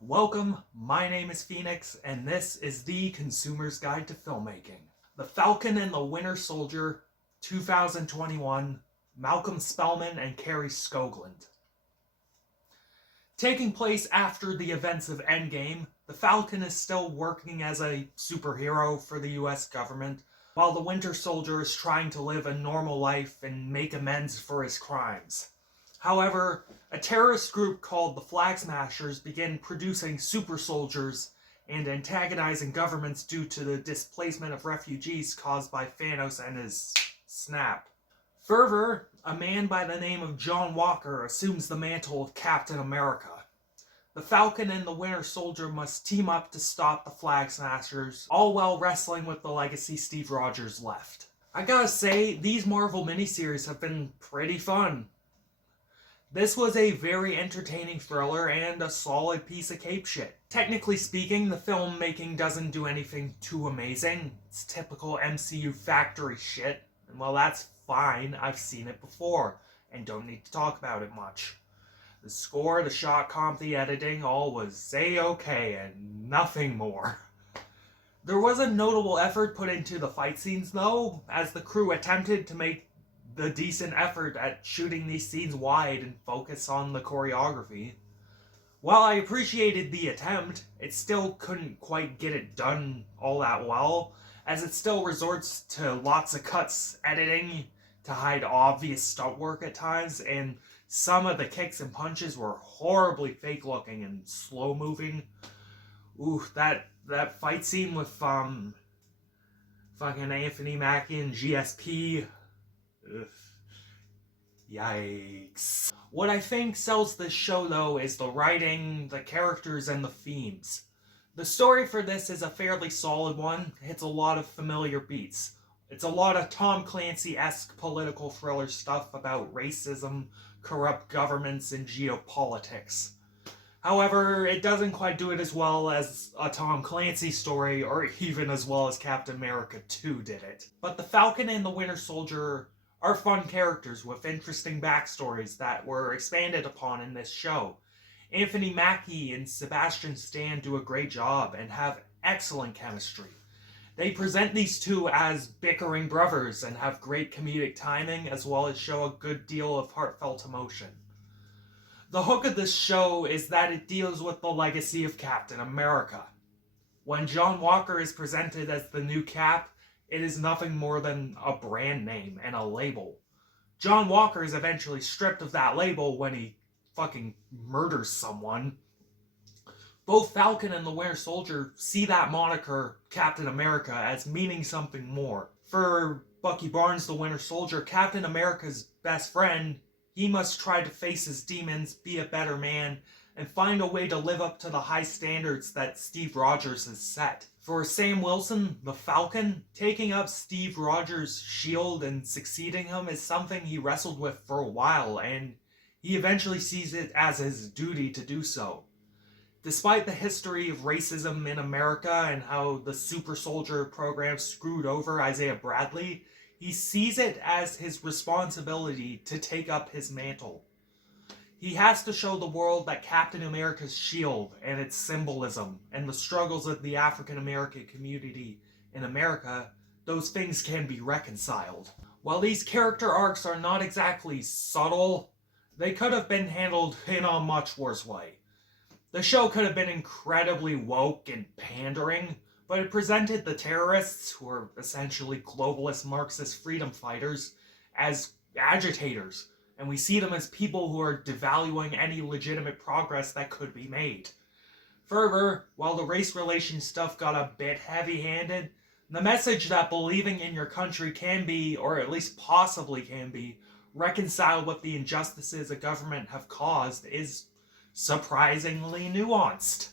welcome. My name is Phoenix, and this is the Consumer's Guide to Filmmaking. The Falcon and the Winter Soldier, 2021, Malcolm Spellman and Carrie Skoglund. Taking place after the events of Endgame, the Falcon is still working as a superhero for the US government, while the Winter Soldier is trying to live a normal life and make amends for his crimes. However, a terrorist group called the Flag Smashers begin producing super soldiers and antagonizing governments due to the displacement of refugees caused by Thanos and his snap. Further, a man by the name of John Walker assumes the mantle of Captain America. The Falcon and the Winter Soldier must team up to stop the Flag Smashers, all while wrestling with the legacy Steve Rogers left. I gotta say, these Marvel miniseries have been pretty fun. This was a very entertaining thriller and a solid piece of cape shit. Technically speaking, the filmmaking doesn't do anything too amazing. It's typical MCU factory shit, and well, that's fine. I've seen it before, and don't need to talk about it much. The score, the shot comp, the editing, all was A-okay and nothing more. There was a notable effort put into the fight scenes though, as the crew attempted to make the decent effort at shooting these scenes wide and focus on the choreography. While I appreciated the attempt, it still couldn't quite get it done all that well, as it still resorts to lots of cuts, editing to hide obvious stunt work at times, and some of the kicks and punches were horribly fake looking and slow moving. Ooh, that fight scene with fucking Anthony Mackie and GSP. Ugh. Yikes. What I think sells this show though is the writing, the characters, and the themes. The story for this is a fairly solid one, hits a lot of familiar beats. It's a lot of Tom Clancy-esque political thriller stuff about racism, corrupt governments, and geopolitics. However, it doesn't quite do it as well as a Tom Clancy story, or even as well as Captain America 2 did it. But the Falcon and the Winter Soldier are fun characters with interesting backstories that were expanded upon in this show. Anthony Mackie and Sebastian Stan do a great job and have excellent chemistry. They present these two as bickering brothers and have great comedic timing, as well as show a good deal of heartfelt emotion. The hook of this show is that it deals with the legacy of Captain America. When John Walker is presented as the new Cap, it is nothing more than a brand name and a label. John Walker is eventually stripped of that label when he fucking murders someone. Both Falcon and the Winter Soldier see that moniker, Captain America, as meaning something more. For Bucky Barnes, the Winter Soldier, Captain America's best friend, he must try to face his demons, be a better man, and find a way to live up to the high standards that Steve Rogers has set. For Sam Wilson, the Falcon, taking up Steve Rogers' shield and succeeding him is something he wrestled with for a while, and he eventually sees it as his duty to do so. Despite the history of racism in America and how the Super Soldier program screwed over Isaiah Bradley, he sees it as his responsibility to take up his mantle. He has to show the world that Captain America's shield and its symbolism and the struggles of the African American community in America, those things can be reconciled. While these character arcs are not exactly subtle, they could have been handled in a much worse way. The show could have been incredibly woke and pandering, but it presented the terrorists, who are essentially globalist Marxist freedom fighters, as agitators, and we see them as people who are devaluing any legitimate progress that could be made. Further, while the race relations stuff got a bit heavy-handed, the message that believing in your country can be, or at least possibly can be, reconciled with the injustices a government have caused is surprisingly nuanced.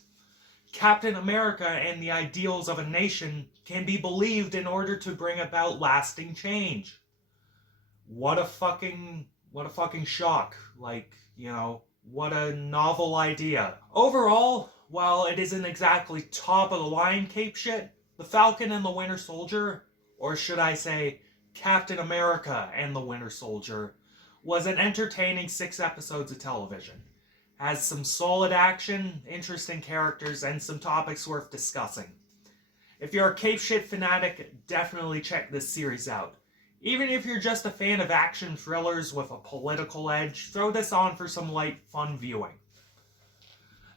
Captain America and the ideals of a nation can be believed in order to bring about lasting change. What a fucking shock. What a novel idea. Overall, while it isn't exactly top of the line cape shit, The Falcon and the Winter Soldier, or should I say, Captain America and the Winter Soldier, was an entertaining 6 episodes of television. has some solid action, interesting characters, and some topics worth discussing. If you're a cape shit fanatic, definitely check this series out. Even if you're just a fan of action thrillers with a political edge, throw this on for some light, fun viewing.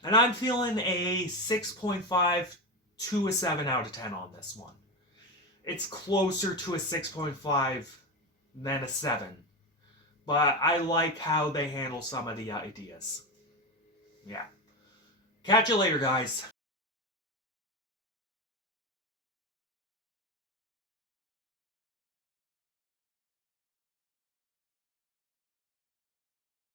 And I'm feeling a 6.5 to a 7 out of 10 on this one. It's closer to a 6.5 than a 7. But I like how they handle some of the ideas. Yeah. Catch you later, guys.